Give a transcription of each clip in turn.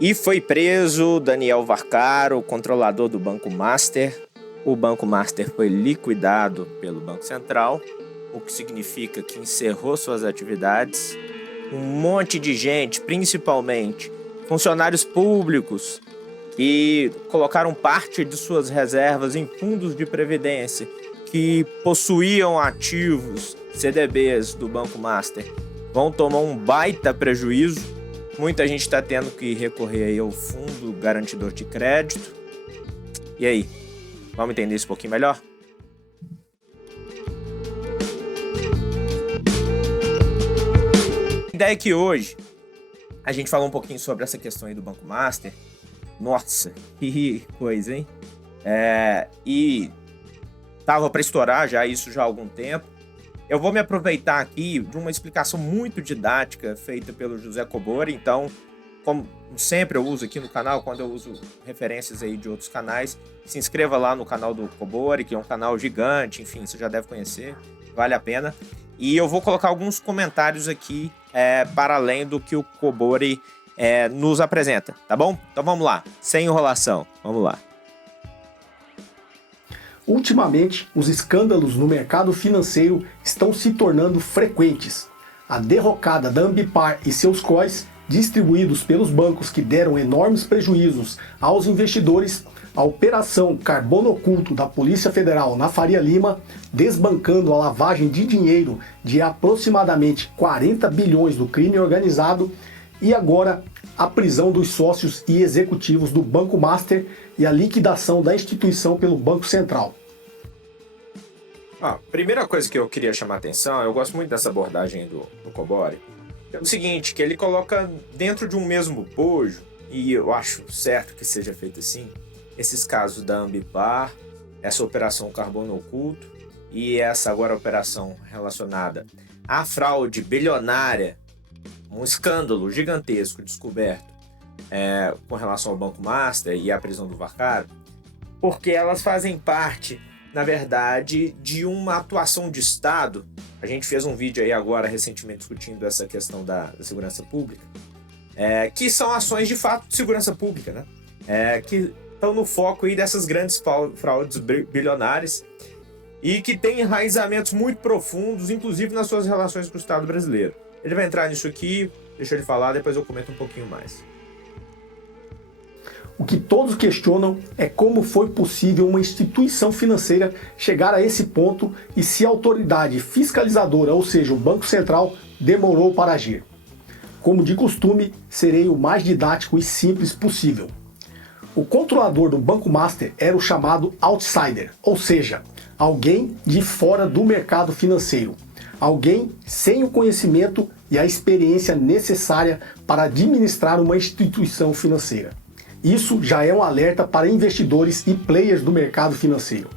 E foi preso Daniel Varcaro, controlador do Banco Master. O Banco Master foi liquidado pelo Banco Central, o que significa que encerrou suas atividades. Um monte de gente, principalmente funcionários públicos, que colocaram parte de suas reservas em fundos de previdência, que possuíam ativos, CDBs do Banco Master, vão tomar um baita prejuízo. Muita gente está tendo que recorrer aí ao Fundo Garantidor de Crédito. E aí, vamos entender isso um pouquinho melhor? A ideia é que hoje a gente falou um pouquinho sobre essa questão aí do Banco Master. Nossa, que coisa, hein? E tava para estourar já isso já há algum tempo. Eu vou me aproveitar aqui de uma explicação muito didática feita pelo José Cobori. Então, como sempre eu uso aqui no canal, quando eu uso referências aí de outros canais, se inscreva lá no canal do Cobori, que é um canal gigante, enfim, você já deve conhecer, vale a pena. E eu vou colocar alguns comentários aqui para além do que o Cobori nos apresenta, tá bom? Então vamos lá, sem enrolação, vamos lá. Ultimamente, os escândalos no mercado financeiro estão se tornando frequentes. A derrocada da Ambipar e seus COIs, distribuídos pelos bancos que deram enormes prejuízos aos investidores, a operação Carbono Oculto da Polícia Federal na Faria Lima, desbancando a lavagem de dinheiro de aproximadamente 40 bilhões do crime organizado, e agora a prisão dos sócios e executivos do Banco Master e a liquidação da instituição pelo Banco Central. Primeira coisa que eu queria chamar a atenção, eu gosto muito dessa abordagem do Cobori, é o seguinte, que ele coloca dentro de um mesmo bojo, e eu acho certo que seja feito assim, esses casos da Ambipar, essa operação Carbono Oculto e essa agora operação relacionada à fraude bilionária, um escândalo gigantesco descoberto com relação ao Banco Master e à prisão do Varcaro, porque elas fazem parte, na verdade, de uma atuação de Estado. A gente fez um vídeo aí agora recentemente discutindo essa questão da segurança pública, que são ações de fato de segurança pública, né? Que estão no foco aí dessas grandes fraudes bilionárias e que têm enraizamentos muito profundos, inclusive nas suas relações com o Estado brasileiro. Ele vai entrar nisso aqui, deixa ele falar, depois eu comento um pouquinho mais. O que todos questionam é como foi possível uma instituição financeira chegar a esse ponto e se a autoridade fiscalizadora, ou seja, o Banco Central, demorou para agir. Como de costume, serei o mais didático e simples possível. O controlador do Banco Master era o chamado outsider, ou seja, alguém de fora do mercado financeiro. Alguém sem o conhecimento e a experiência necessária para administrar uma instituição financeira. Isso já é um alerta para investidores e players do mercado financeiro.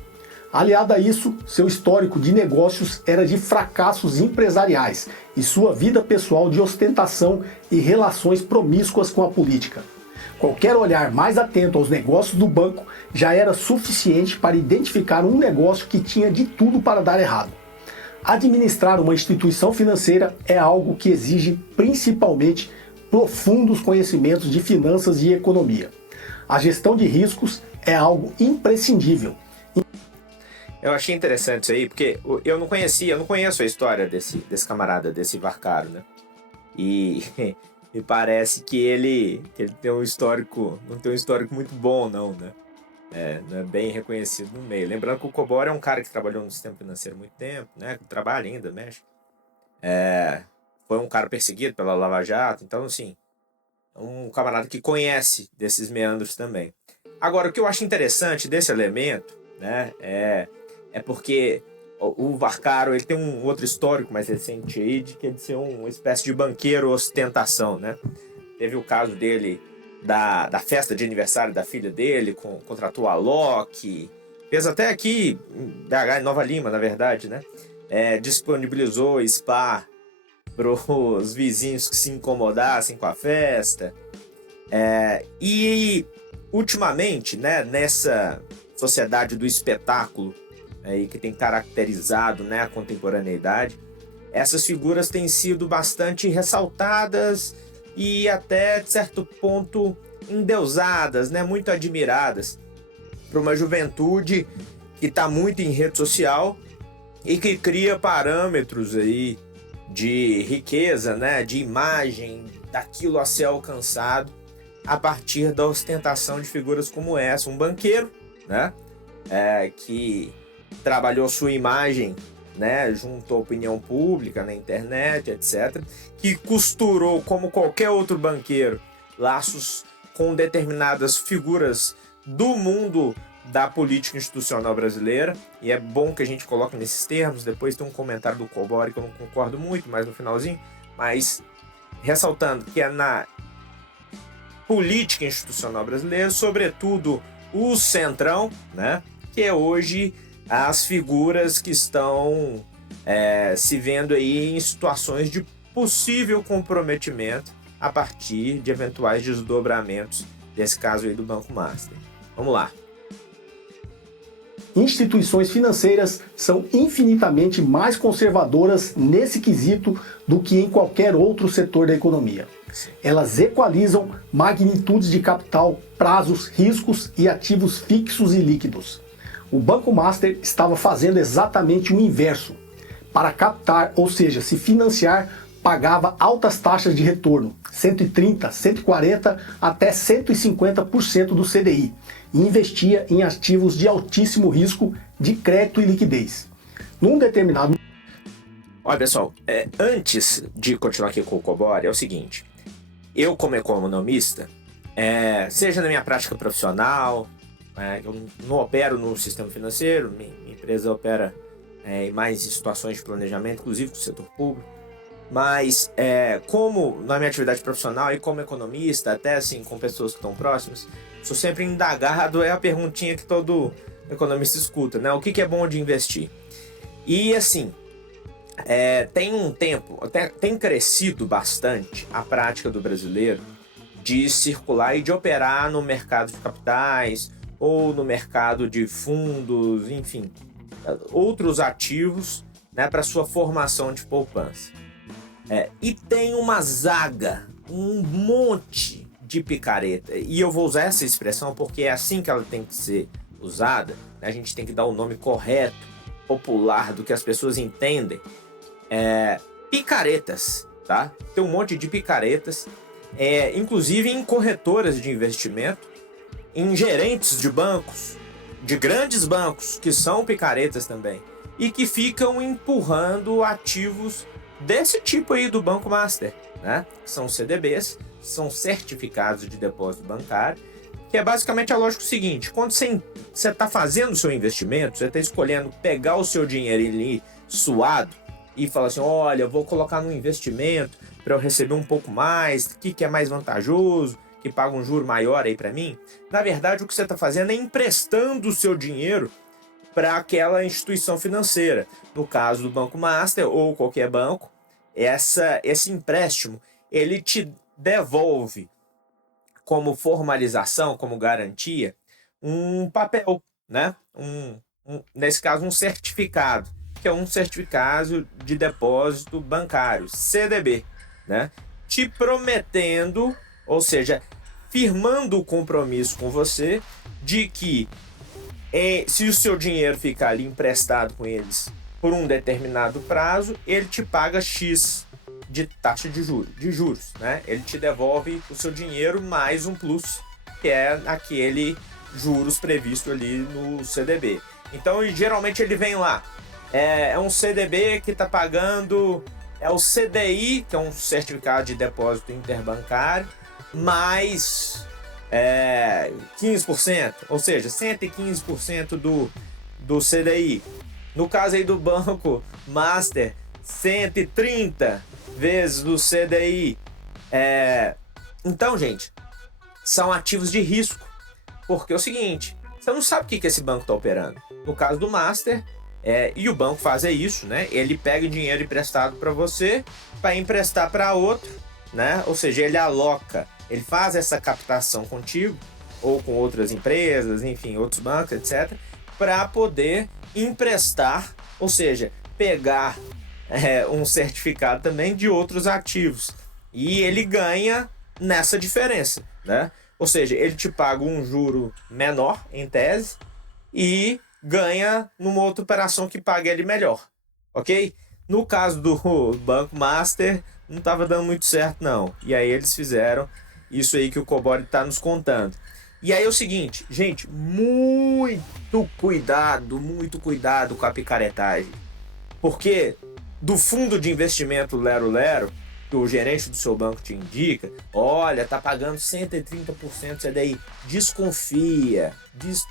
Aliado a isso, seu histórico de negócios era de fracassos empresariais e sua vida pessoal de ostentação e relações promíscuas com a política. Qualquer olhar mais atento aos negócios do banco já era suficiente para identificar um negócio que tinha de tudo para dar errado. Administrar uma instituição financeira é algo que exige principalmente profundos conhecimentos de finanças e economia. A gestão de riscos é algo imprescindível. Eu achei interessante isso aí, porque eu não conheço a história desse camarada, desse Varcaro, né? E me parece que ele tem um histórico, não tem um histórico muito bom, não, né? Não é bem reconhecido no meio. Lembrando que o Cobori é um cara que trabalhou no sistema financeiro há muito tempo, né? Trabalha ainda, mexe. Foi um cara perseguido pela Lava Jato, então, assim, um camarada que conhece desses meandros também. Agora, o que eu acho interessante desse elemento, né, é porque o Varcaro, ele tem um outro histórico mais recente aí, de que ele ser uma espécie de banqueiro ostentação, né? Teve o caso dele da festa de aniversário da filha dele, contratou a Alok, fez até aqui em BH, em Nova Lima, na verdade, né? Disponibilizou spa para os vizinhos que se incomodassem com a festa. E ultimamente, né, nessa sociedade do espetáculo que tem caracterizado, né, a contemporaneidade, essas figuras têm sido bastante ressaltadas e até, de certo ponto, endeusadas, né, muito admiradas para uma juventude que está muito em rede social e que cria parâmetros aí de riqueza, né, de imagem, daquilo a ser alcançado a partir da ostentação de figuras como essa. Um banqueiro, né, que trabalhou sua imagem, né, junto à opinião pública, na internet, etc., que costurou, como qualquer outro banqueiro, laços com determinadas figuras do mundo da política institucional brasileira, e é bom que a gente coloque nesses termos. Depois tem um comentário do Cobori que eu não concordo muito, mas no finalzinho, mas ressaltando que é na política institucional brasileira, sobretudo o Centrão, né, que é hoje as figuras que estão se vendo aí em situações de possível comprometimento a partir de eventuais desdobramentos desse caso aí do Banco Master. Vamos lá. Instituições financeiras são infinitamente mais conservadoras nesse quesito do que em qualquer outro setor da economia. Elas equalizam magnitudes de capital, prazos, riscos e ativos fixos e líquidos. O Banco Master estava fazendo exatamente o inverso. Para captar, ou seja, se financiar, pagava altas taxas de retorno, 130%, 140% até 150% do CDI, e investia em ativos de altíssimo risco de crédito e liquidez. Num determinado... Olha, pessoal, antes de continuar aqui com o Cobori, é o seguinte: eu, como economista, seja na minha prática profissional, eu não opero no sistema financeiro, minha empresa opera mais em situações de planejamento, inclusive com o setor público, mas como na minha atividade profissional e como economista, até assim com pessoas que estão próximas, sou sempre indagado, a perguntinha que todo economista escuta, né? O que é bom de investir? E assim, tem um tempo, tem crescido bastante a prática do brasileiro de circular e de operar no mercado de capitais ou no mercado de fundos, enfim, outros ativos, né, para sua formação de poupança. E tem uma zaga, um monte de picareta, e eu vou usar essa expressão porque é assim que ela tem que ser usada, né? A gente tem que dar o nome correto, popular, do que as pessoas entendem. Picaretas, tá? Tem um monte de picaretas, inclusive em corretoras de investimento, em gerentes de bancos, de grandes bancos, que são picaretas também, e que ficam empurrando ativos desse tipo aí do Banco Master, né? São CDBs, são certificados de depósito bancário, que é basicamente a lógica seguinte: quando você está fazendo o seu investimento, você está escolhendo pegar o seu dinheiro ali suado e falar assim: olha, eu vou colocar no investimento para eu receber um pouco mais, o que é mais vantajoso, que paga um juro maior aí para mim. Na verdade, o que você está fazendo é emprestando o seu dinheiro para aquela instituição financeira. No caso do Banco Master ou qualquer banco, esse empréstimo ele te devolve como formalização, como garantia, um papel, né? Nesse caso, um certificado, que é um certificado de depósito bancário, CDB, né? Te prometendo, ou seja, firmando o compromisso com você de que se o seu dinheiro ficar ali emprestado com eles por um determinado prazo, ele te paga X de taxa de juros, né? Ele te devolve o seu dinheiro mais um plus, que é aquele juros previsto ali no CDB. Então, geralmente ele vem lá, é um CDB que está pagando, o CDI, que é um certificado de depósito interbancário, mais 15%, ou seja, 115% do CDI. No caso aí do Banco Master, 130 vezes do CDI. Então, gente, são ativos de risco, porque é o seguinte: você não sabe o que esse banco está operando. No caso do Master, e o banco faz isso, né? Ele pega dinheiro emprestado para você para emprestar para outro, né? Ou seja, ele aloca, ele faz essa captação contigo ou com outras empresas, enfim, outros bancos, etc., para poder emprestar, ou seja, pegar um certificado também de outros ativos. E ele ganha nessa diferença, né? Ou seja, ele te paga um juro menor, em tese, e ganha numa outra operação que paga ele melhor, ok? No caso do Banco Master, não estava dando muito certo, não. E aí eles fizeram isso aí que o Cobori está nos contando. E aí é o seguinte, gente, muito cuidado com a picaretagem. Porque do fundo de investimento Lero Lero, que o gerente do seu banco te indica, olha, tá pagando 130% CDI. Desconfia.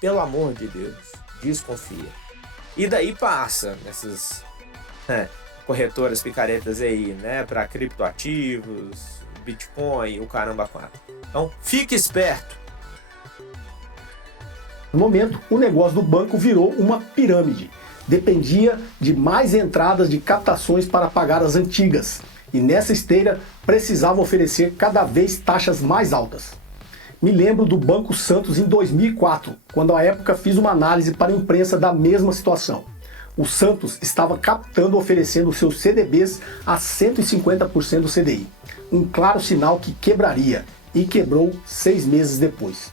Pelo amor de Deus, desconfia. E daí passa nessas corretoras picaretas aí, né? Para criptoativos, Bitcoin, o caramba 4. Então, fique esperto. No momento, o negócio do banco virou uma pirâmide. Dependia de mais entradas de captações para pagar as antigas. E nessa esteira, precisava oferecer cada vez taxas mais altas. Me lembro do Banco Santos em 2004, quando à época fiz uma análise para a imprensa da mesma situação. O Santos estava captando oferecendo seus CDBs a 150% do CDI. Um claro sinal que quebraria, e quebrou 6 meses depois.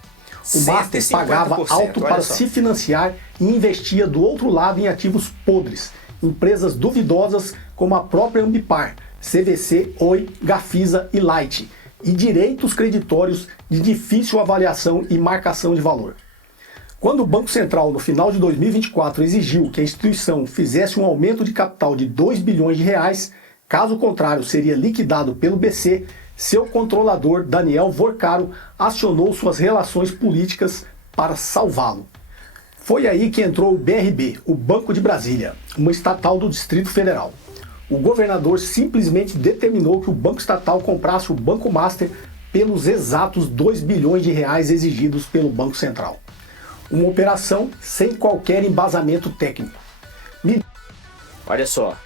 O Master pagava alto para se financiar e investia do outro lado em ativos podres, empresas duvidosas como a própria Ambipar, CVC, Oi, Gafisa e Light, e direitos creditórios de difícil avaliação e marcação de valor. Quando o Banco Central, no final de 2024, exigiu que a instituição fizesse um aumento de capital de 2 bilhões de reais, caso contrário seria liquidado pelo BC, seu controlador, Daniel Vorcaro, acionou suas relações políticas para salvá-lo. Foi aí que entrou o BRB, o Banco de Brasília, uma estatal do Distrito Federal. O governador simplesmente determinou que o Banco Estatal comprasse o Banco Master pelos exatos 2 bilhões de reais exigidos pelo Banco Central. Uma operação sem qualquer embasamento técnico. Olha só,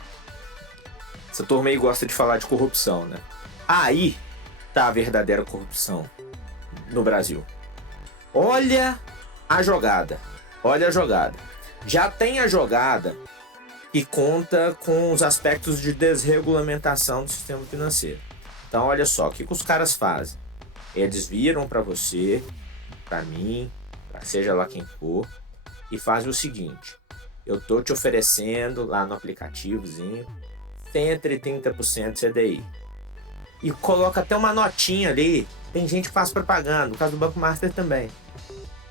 essa turma aí gosta de falar de corrupção, né? Aí tá a verdadeira corrupção no Brasil. Olha a jogada. Já tem a jogada que conta com os aspectos de desregulamentação do sistema financeiro. Então, olha só, o que os caras fazem? Eles viram para você, para mim, para seja lá quem for, e fazem o seguinte: eu tô te oferecendo lá no aplicativozinho 130% CDI. E coloca até uma notinha ali. Tem gente que faz propaganda, no caso do Banco Master também.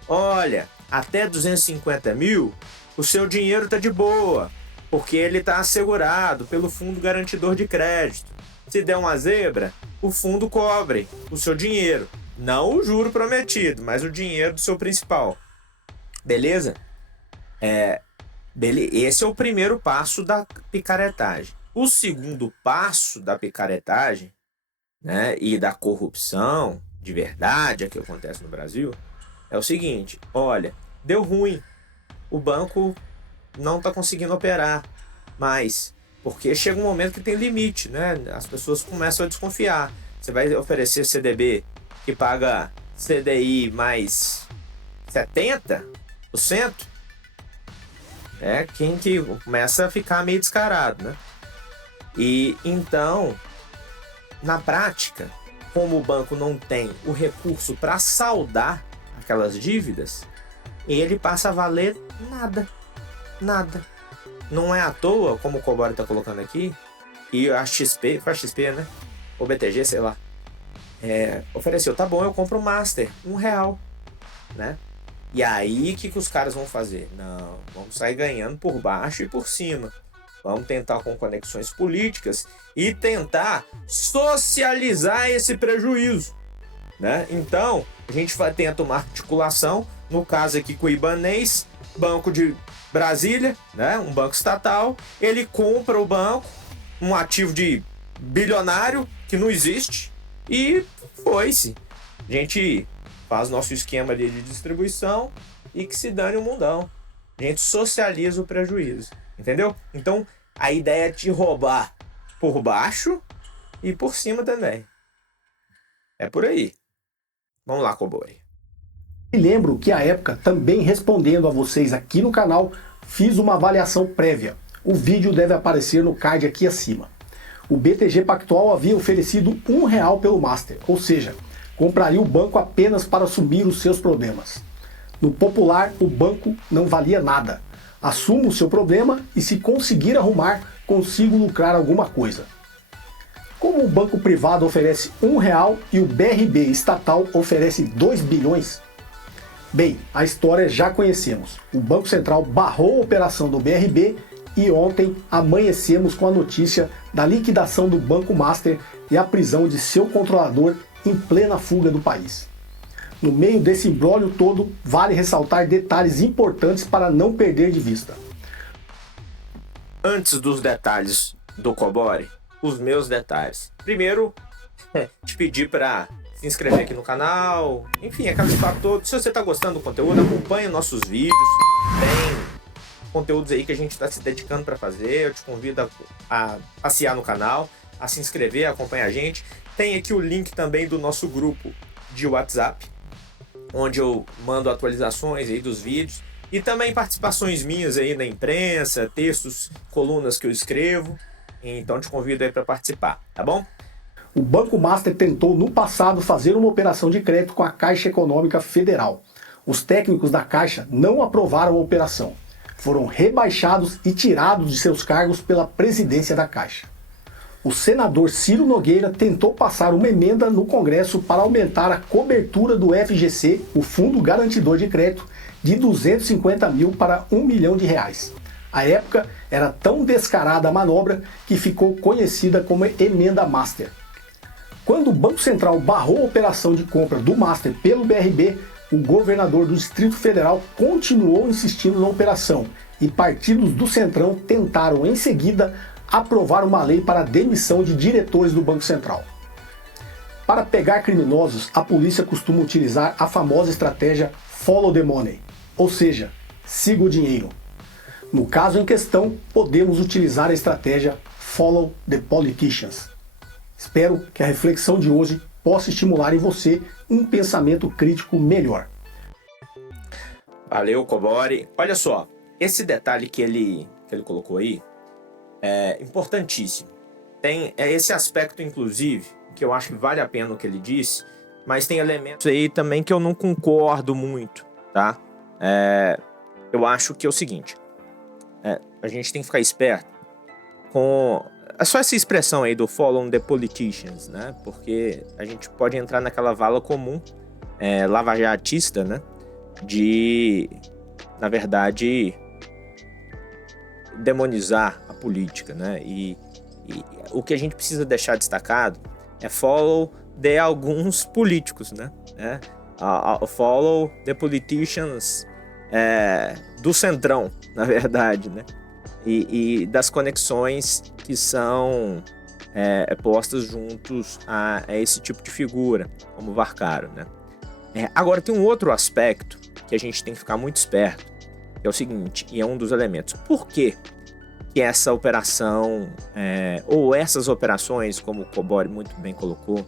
Olha, até 250 mil, o seu dinheiro tá de boa, porque ele tá assegurado pelo Fundo Garantidor de Crédito. Se der uma zebra, o fundo cobre o seu dinheiro. Não o juro prometido, mas o dinheiro do seu principal. Beleza? Esse é o primeiro passo da picaretagem. O segundo passo da picaretagem, né, e da corrupção de verdade que acontece no Brasil, é o seguinte: olha, deu ruim, o banco não está conseguindo operar mais, porque chega um momento que tem limite, né? As pessoas começam a desconfiar. Você vai oferecer CDB que paga CDI mais 70%, quem que começa a ficar meio descarado, né? E então, na prática, como o banco não tem o recurso para saldar aquelas dívidas, ele passa a valer nada. Não é à toa, como o Cobori está colocando aqui, e a XP, foi a XP, né? Ou BTG, sei lá, ofereceu, tá bom, eu compro o Master, R$1, né? E aí, o que os caras vão fazer? Não, vamos sair ganhando por baixo e por cima. Vamos tentar com conexões políticas e tentar socializar esse prejuízo, né? Então, a gente tenta uma articulação, no caso aqui com o Ibanez, Banco de Brasília, né? Um banco estatal, ele compra o banco, um ativo de bilionário que não existe, e foi-se. A gente faz nosso esquema ali de distribuição e que se dane o mundão. A gente socializa o prejuízo. Entendeu? Então, a ideia é te roubar por baixo e por cima também. É por aí. Vamos lá, Cobori. E lembro que à época, também respondendo a vocês aqui no canal, fiz uma avaliação prévia. O vídeo deve aparecer no card aqui acima. O BTG Pactual havia oferecido R$1 pelo Master, ou seja, compraria o banco apenas para assumir os seus problemas. No popular, o banco não valia nada. Assumo o seu problema e, se conseguir arrumar, consigo lucrar alguma coisa. Como o banco privado oferece R$1 e o BRB estatal oferece 2 bilhões? Bem, a história já conhecemos. O Banco Central barrou a operação do BRB e ontem amanhecemos com a notícia da liquidação do Banco Master e a prisão de seu controlador em plena fuga do país. No meio desse imbróglio todo, vale ressaltar detalhes importantes para não perder de vista. Antes dos detalhes do Cobori, os meus detalhes. Primeiro, te pedir para se inscrever aqui no canal, enfim, aquela história toda. Se você está gostando do conteúdo, acompanhe nossos vídeos. Tem conteúdos aí que a gente está se dedicando para fazer. Eu te convido a passear no canal, a se inscrever, a acompanhar a gente. Tem aqui o link também do nosso grupo de WhatsApp, onde eu mando atualizações aí dos vídeos e também participações minhas aí na imprensa, textos, colunas que eu escrevo. Então te convido aí para participar, tá bom? O Banco Master tentou no passado fazer uma operação de crédito com a Caixa Econômica Federal. Os técnicos da Caixa não aprovaram a operação. Foram rebaixados e tirados de seus cargos pela presidência da Caixa. O senador Ciro Nogueira tentou passar uma emenda no Congresso para aumentar a cobertura do FGC, o Fundo Garantidor de Crédito, de 250 mil para R$1 milhão. À época, era tão descarada a manobra que ficou conhecida como Emenda Master. Quando o Banco Central barrou a operação de compra do Master pelo BRB, o governador do Distrito Federal continuou insistindo na operação e partidos do Centrão tentaram em seguida aprovar uma lei para a demissão de diretores do Banco Central. Para pegar criminosos, a polícia costuma utilizar a famosa estratégia Follow the Money, ou seja, siga o dinheiro. No caso em questão, podemos utilizar a estratégia Follow the Politicians. Espero que a reflexão de hoje possa estimular em você um pensamento crítico melhor. Valeu, Cobori. Olha só, esse detalhe que ele colocou aí é importantíssimo. Tem esse aspecto, inclusive, que eu acho que vale a pena o que ele disse, mas tem elementos aí também que eu não concordo muito, tá? Eu acho que é o seguinte, a gente tem que ficar esperto com só essa expressão aí do follow the politicians, né? Porque a gente pode entrar naquela vala comum, lavajatista, né? De, na verdade, demonizar a política, né? E o que a gente precisa deixar destacado é follow de alguns políticos, né? Follow the politicians do Centrão, na verdade, né? E das conexões que são postas juntos a esse tipo de figura, como Varcaro, né? Agora, tem um outro aspecto que a gente tem que ficar muito esperto, que é o seguinte, e é um dos elementos. Por que essa operação, ou essas operações, como o Cobori muito bem colocou,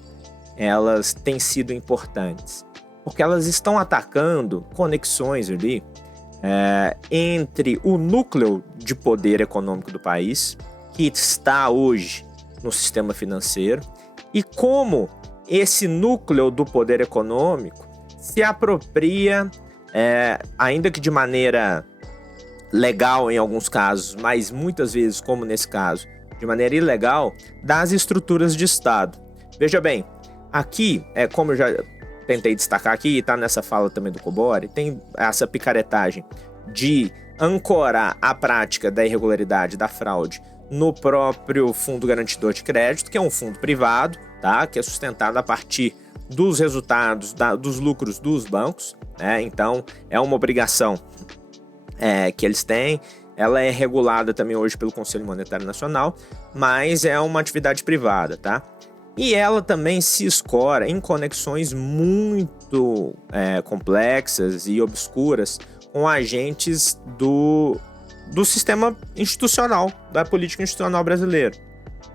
elas têm sido importantes? Porque elas estão atacando conexões ali entre o núcleo de poder econômico do país, que está hoje no sistema financeiro, e como esse núcleo do poder econômico se apropria, ainda que de maneira legal em alguns casos, mas muitas vezes, como nesse caso, de maneira ilegal, das estruturas de Estado. Veja bem, aqui, como eu já tentei destacar aqui, e está nessa fala também do Cobori, tem essa picaretagem de ancorar a prática da irregularidade, da fraude, no próprio Fundo Garantidor de Crédito, que é um fundo privado, tá? Que é sustentado a partir dos resultados, dos lucros dos bancos, né? Então, é uma obrigação que eles têm. Ela é regulada também hoje pelo Conselho Monetário Nacional, mas é uma atividade privada, tá? E ela também se escora em conexões muito complexas e obscuras com agentes do sistema institucional, da política institucional brasileira.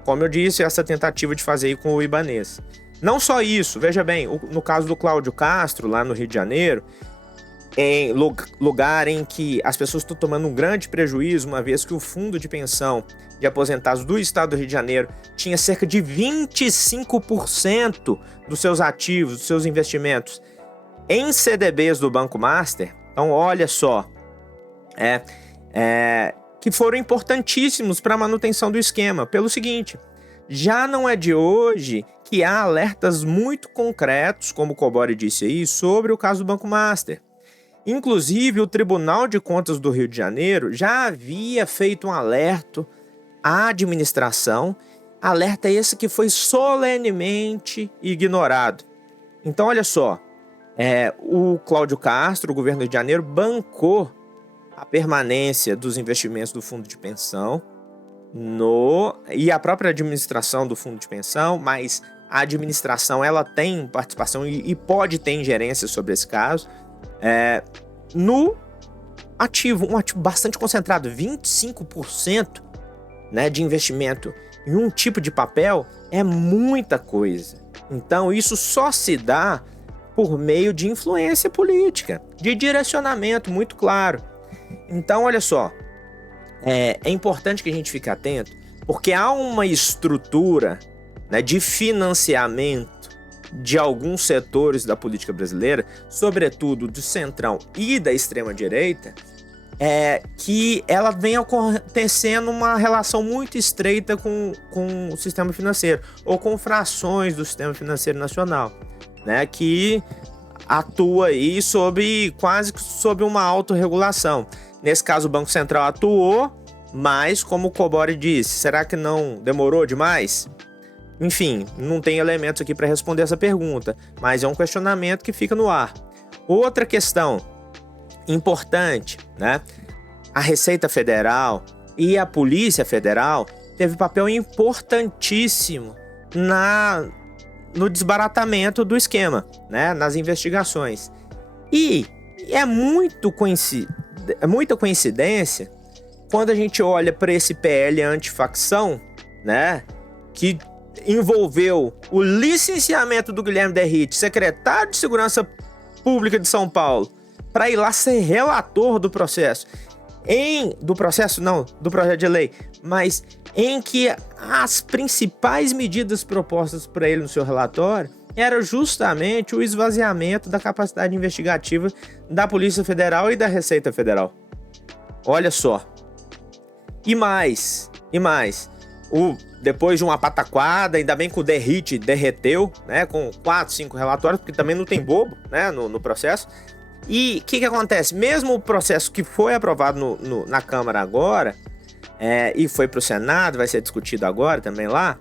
Como eu disse, essa tentativa de fazer aí com o Ibanez. Não só isso, veja bem, no caso do Cláudio Castro, lá no Rio de Janeiro, em lugar em que as pessoas estão tomando um grande prejuízo, uma vez que o fundo de pensão de aposentados do estado do Rio de Janeiro tinha cerca de 25% dos seus ativos, dos seus investimentos em CDBs do Banco Master. Então, olha só, que foram importantíssimos para a manutenção do esquema. Pelo seguinte, já não é de hoje que há alertas muito concretos, como o Cobori disse aí, sobre o caso do Banco Master. Inclusive, o Tribunal de Contas do Rio de Janeiro já havia feito um alerta à administração, alerta esse que foi solenemente ignorado. Então, olha só, o Cláudio Castro, o governo do Rio de Janeiro, bancou a permanência dos investimentos do fundo de pensão e a própria administração do fundo de pensão, mas a administração ela tem participação e pode ter ingerência sobre esse caso, no ativo, um ativo bastante concentrado, 25%, né, de investimento em um tipo de papel é muita coisa. Então isso só se dá por meio de influência política, de direcionamento muito claro. Então olha só, é importante que a gente fique atento, porque há uma estrutura, né, de financiamento de alguns setores da política brasileira, sobretudo do centrão e da extrema-direita, que ela vem acontecendo uma relação muito estreita com o sistema financeiro, ou com frações do sistema financeiro nacional, né, que atua aí quase sob uma autorregulação. Nesse caso, o Banco Central atuou, mas, como o Cobori disse, será que não demorou demais? Enfim, não tem elementos aqui para responder essa pergunta, mas é um questionamento que fica no ar. Outra questão importante, né? A Receita Federal e a Polícia Federal teve papel importantíssimo no desbaratamento do esquema, né? Nas investigações. E é muita coincidência quando a gente olha para esse PL antifacção, né? Que envolveu o licenciamento do Guilherme Derrite, secretário de Segurança Pública de São Paulo, para ir lá ser relator do processo. Do projeto de lei, mas em que as principais medidas propostas para ele no seu relatório era justamente o esvaziamento da capacidade investigativa da Polícia Federal e da Receita Federal. Olha só. E mais, depois de uma pataquada, ainda bem que o Derrite derreteu, né, com 4, 5 relatórios, porque também não tem bobo, né, no processo. E o que acontece? Mesmo o processo que foi aprovado na Câmara agora, e foi para o Senado, vai ser discutido agora também lá,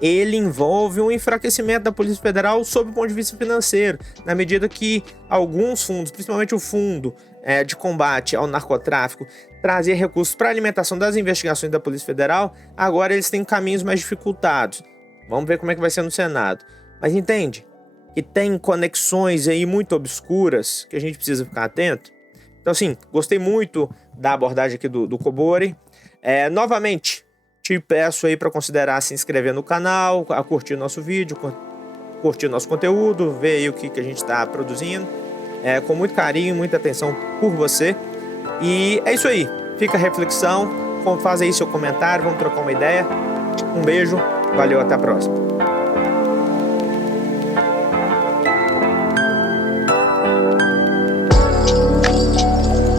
ele envolve um enfraquecimento da Polícia Federal sob o ponto de vista financeiro, na medida que alguns fundos, principalmente o Fundo de Combate ao Narcotráfico, trazia recursos para a alimentação das investigações da Polícia Federal, agora eles têm caminhos mais dificultados. Vamos ver como é que vai ser no Senado. Mas entende? Que tem conexões aí muito obscuras que a gente precisa ficar atento. Então, assim, gostei muito da abordagem aqui do Cobori. Novamente, te peço aí para considerar se inscrever no canal, a curtir nosso vídeo, curtir nosso conteúdo, ver aí o que a gente está produzindo. Com muito carinho, muita atenção por você. E é isso aí. Fica a reflexão. Faz aí seu comentário, vamos trocar uma ideia. Um beijo, valeu, até a próxima.